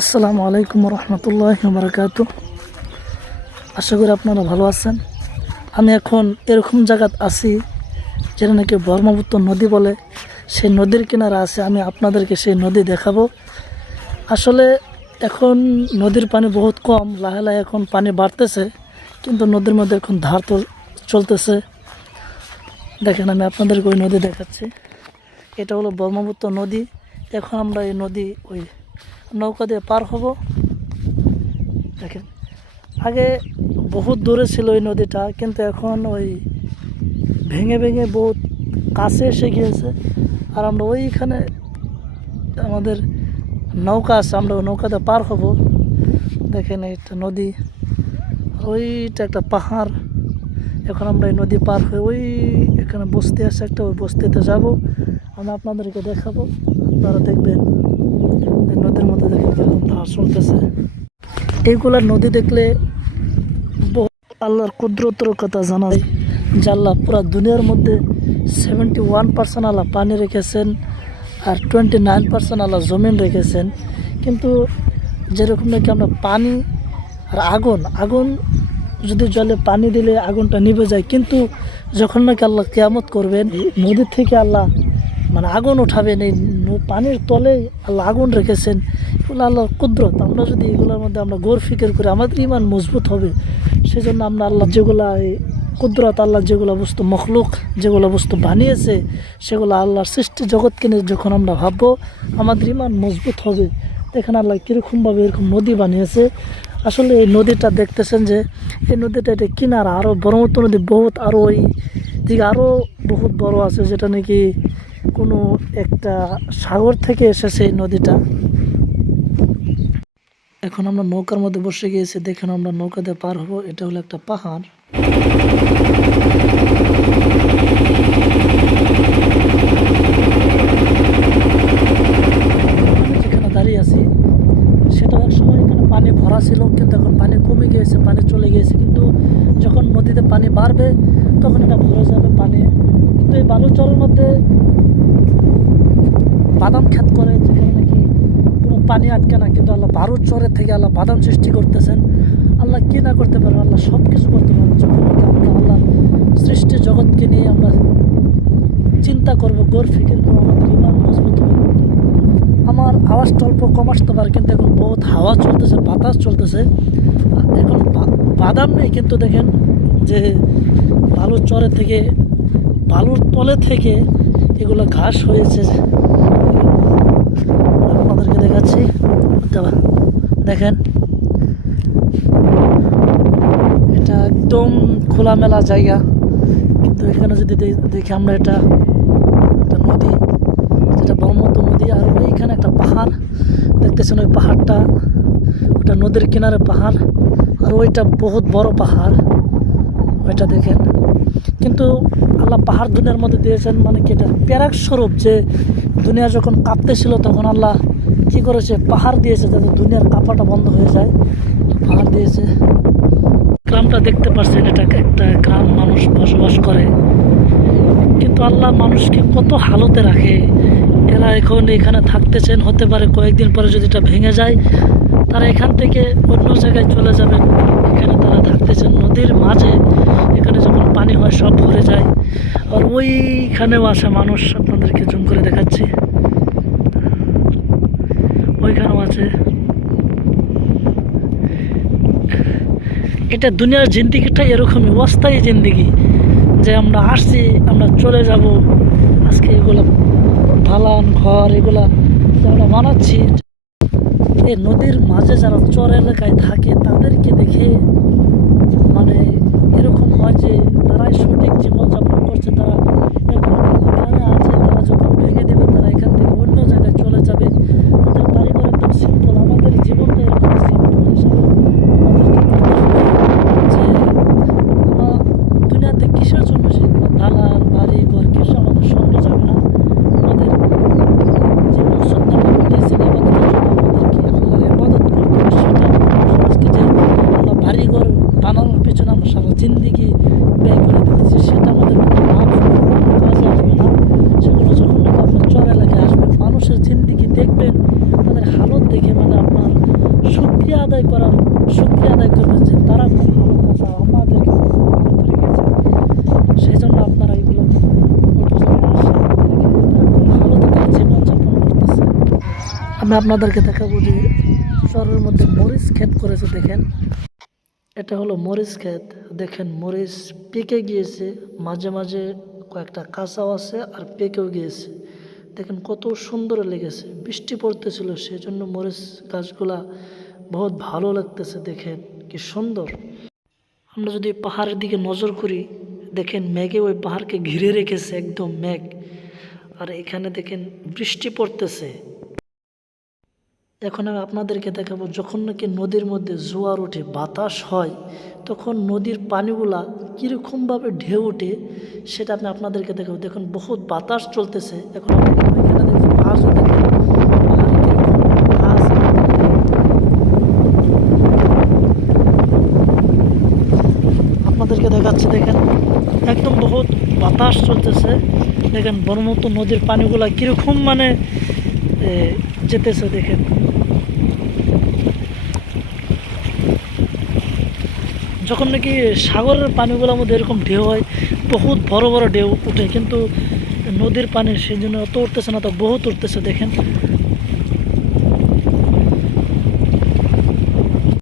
আসসালামু আলাইকুম রহমতুল্লাহ বারকাত আশা করি আপনারা ভালো আছেন। আমি এখন এরকম জায়গাত আছি যেটা নাকি ব্রহ্মপুত্র নদী বলে। সেই নদীর কিনারা আছে, আমি আপনাদেরকে সেই নদী দেখাবো। আসলে এখন নদীর পানি বহুত কম, লাহে লাহে এখন পানি বাড়তেছে, কিন্তু নদীর মধ্যে এখন ধার তো চলতেছে। দেখেন, আমি আপনাদেরকে ওই নদী দেখাচ্ছি। এটা হলো ব্রহ্মপুত্র নদী। এখন আমরা এই নদী ওই নৌকা দিয়ে পার হব। দেখেন, আগে বহুত দূরে ছিল ওই নদীটা, কিন্তু এখন ওই ভেঙে ভেঙে বহুত কাছে এসে গিয়েছে। আর আমরা ওইখানে আমাদের নৌকা আছে, আমরা নৌকাতে পার হব। দেখেন এটা নদী ওইটা একটা পাহাড়। এখন আমরা এই নদী পার হয়ে ওই এখানে বস্তি আছে একটা, ওই বস্তিতে যাব। আমি আপনাদেরকে দেখাবো, আপনারা দেখবেন। নদীর মধ্যে দেখেন কীরকম ধার চলতেছে। এইগুলা নদী দেখলে বহু আল্লাহর কুদরতের কথা জানা যায়, যে আল্লাহ পুরো দুনিয়ার মধ্যে সেভেন্টি ওয়ান পার্সেন্ট আল্লাহ পানি রেখেছেন আর টোয়েন্টি নাইন পার্সেন্ট আল্লাহ জমিন রেখেছেন। কিন্তু যেরকম নাকি আমরা পানি আর আগুন আগুন যদি জলে পানি দিলে আগুনটা নিভে যায়, কিন্তু যখন নাকি আল্লাহ কেয়ামত করবেন নদীর থেকে আল্লাহ মানে আগুন উঠাবেন এই পানির তলে আল্লাহ আগুন রেখেছেন। এগুলো আল্লাহর কুদরত। আমরা যদি এগুলোর মধ্যে আমরা গোর ফিকির করি, আমাদের ইমান মজবুত হবে। সেজন্য আমরা আল্লাহ যেগুলা এই কুদরত, আল্লাহ যেগুলো বস্তু মখলুক, যেগুলো বস্তু বানিয়েছে, সেগুলো আল্লাহর সৃষ্টি জগৎকে নিয়ে যখন আমরা ভাববো, আমাদের ইমান মজবুত হবে। দেখেন আল্লাহ কীরকমভাবে এরকম নদী বানিয়েছে। আসলে এই নদীটা দেখতেছেন যে, এই নদীটা এটা কিনারা আরও ব্রহ্মপুত্র নদী বহুত আরও ওই দিকে আরও বহুত বড় আছে, যেটা নাকি কোনো একটা সাগর থেকে এসেছে এই নদীটা। এখন আমরা নৌকার মধ্যে বসে গিয়েছি দেখেন আমরা নৌকাতে পার হব। এটা হলো একটা পাহাড়। যেখানে দাঁড়িয়ে আছি সময় এখানে পানি ভরা ছিল, কিন্তু পানি কমে গিয়েছে, পানি চলে গিয়েছে। কিন্তু যখন নদীতে পানি বাড়বে, তখন এটা ভরে যাবে পানি। কিন্তু এই বালুচরের মধ্যে বাদাম ক্ষেত করে, যেখানে নাকি কোনো পানি আটকে না, কিন্তু আল্লাহ বারুদ চরের থেকে আল্লাহ বাদাম সৃষ্টি করতেছেন। আল্লাহ কি না করতে পারেন আল্লাহ সব কিছু করতে পারেন যখন আমরা আল্লাহ সৃষ্টি জগৎকে নিয়ে আমরা চিন্তা করব গোর ফিকির করব আমাদের ইমান মজবুত হবে। আমার আওয়াজটা অল্প কম আসতে পারে, কিন্তু এখন বহুত হাওয়া চলতেছে, বাতাস চলতেছে। এখন বাদাম নেই, কিন্তু দেখেন যে বালুর চরে থেকে, বালুর তলে থেকে এগুলো ঘাস হয়েছে। আপনাদেরকে দেখাচ্ছি। দেখেন। এটা একদম খোলামেলা জায়গা। কিন্তু এখানে যদি দেখি আমরা এটা একটা নদী, যেটা ব্রহ্মপুত্র নদী, আর ওইখানে একটা পাহাড়। দেখতেছেন ওই পাহাড়টা? ওটা নদীর কিনারে পাহাড়, আর ওইটা বহুত বড় পাহাড়। ওইটা দেখেন। কিন্তু আল্লাহ পাহাড় দুনিয়ার মধ্যে দিয়েছেন মানে কি এটা প্যারাক স্বরূপ যে দুনিয়া যখন কাঁপতেছিল তখন আল্লাহ কী করেছে? পাহাড় দিয়েছে যাতে দুনিয়ার কাঁপাটা বন্ধ হয়ে যায়। পাহাড় দিয়েছে। গ্রামটা দেখতে পাচ্ছেন এটা একটা গ্রাম, মানুষ বসবাস করে। কিন্তু আল্লাহ মানুষকে কত হালতে রাখে। এরা এখন এখানে থাকতেছেন, হতে পারে কয়েকদিন পরে যদি এটা ভেঙে যায়, তারা এখান থেকে অন্য জায়গায় চলে যাবেন। এখানে তারা থাকতেছেন নদীর মাঝে। এখানে যখন পানি হয়, সব ভরে যায়। আর ওইখানেও আসে মানুষ। আপনাদেরকে জুম করে দেখাচ্ছি। ওইখানেও আছে। এটা দুনিয়ার জিন্দিগিটা এরকমই, অস্থায়ী জিন্দিগি। যে আমরা আসছি, আমরা চলে যাব। আজকে এগুলো দালান ঘর, এগুলা আমরা বানাচ্ছি। এই নদীর মাঝে যারা চর এলাকায় থাকে, তাদেরকে দেখে মানে এরকম হয় যে তারাই সঠিক জীবনযাপন করছে, তারা আছে, তারা যখন ভেঙে দেবে তারা এখান থেকে অন্য জায়গায় চলে যাবে তাদের বাড়িঘর একদম সিম্পল আমাদের জীবনটা এরকম সিম্পল হিসাবে আমাদেরকে করতে হবে যে আমরা দুনিয়াতে কিসের জন্য সেগুলো দালান বাড়ি ঘর কিছু আমাদের সঙ্গে যাবে না আমাদের যে মকসদটা আমরা পাঠিয়েছেন আবাদতের জন্য আমাদেরকে আল্লাহর আবাদত করতে হবে সেটা আমাদের আজকে যে আমরা বাড়ি ঘর বানানোর পিছনে আমরা সারা জিন্দিগি ব্যয় করে দিতেছি সেটা আমাদের কোনো লাভ হবে না, কোনো কাজে আসবে না সেগুলো যখন নাকি আপনার চর এলাকায় আসবে মানুষের শুক্রিয়া আদায় করার শুক্রিয়া আদায় করবেন যে তারা খুব ভালো আছে আমাদেরকে সেই জন্য আপনারা এগুলো আমি আপনাদেরকে দেখাবো যে শহরের মধ্যে মরিচ ক্ষেত করেছে, দেখেন। এটা হলো মরিচ ক্ষেত। দেখেন, মরিচ পেকে গিয়েছে। মাঝে মাঝে কয়েকটা কাঁচাও আছে আর পেকেও গিয়েছে। দেখেন কত সুন্দর লেগেছে। বৃষ্টি পড়তেছিল সেই জন্য মরিচ গাছগুলা বহুত ভালো লাগতেছে দেখেন, কি সুন্দর। আমরা যদি পাহাড়ের দিকে নজর করি, দেখেন মেঘে ওই পাহাড়কে ঘিরে রেখেছে একদম মেঘ। আর এখানে দেখেন বৃষ্টি পড়তেছে। এখন আমি আপনাদেরকে দেখাবো, যখন নাকি নদীর মধ্যে জোয়ার ওঠে, বাতাস হয়, তখন নদীর পানিগুলা কীরকমভাবে ঢেউ ওঠে, সেটা আমি আপনাদেরকে দেখাবো। দেখুন, বহুত বাতাস চলতেছে। এখন দেখছি দেখেন পাহাড়ে কীরকম ঘাস আপনাদেরকে দেখাচ্ছে দেখেন বহুত বাতাস চলতেছে। দেখেন ব্রহ্মপুত্র নদীর পানিগুলা কীরকম মানে যেতেছে দেখেন। যখন নাকি সাগরের পানিগুলোর মধ্যে এরকম ঢেউ হয়, বহুত বড় বড় ঢেউ উঠে, কিন্তু নদীর পানি সেই জন্য অত উঠতেছে না, তো বহুত উঠতেছে দেখেন।